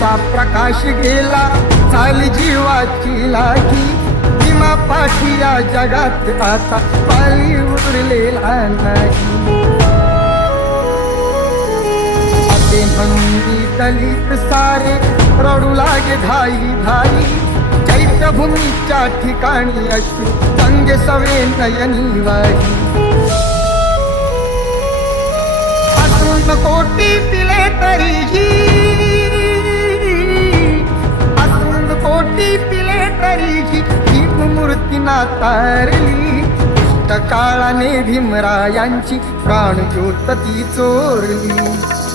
ज्योतीचा प्रकाश गेला, झाली जीवाची लागी. भीमा पाठी या जगात आता पाणी उरलेला नाही. असे म्हणून दलित सारे रडू लागे धाई धाई. चैत्यभूमीच्या ठिकाणी अश्रू गंगे सवे नयनी वाही. असून कोटी पिले तरीही, असून कोटी पिले तरीही भीम मूर्ती नातारली. दुष्ट काळाने भीमरायांची प्राणज्योत ती चोरली.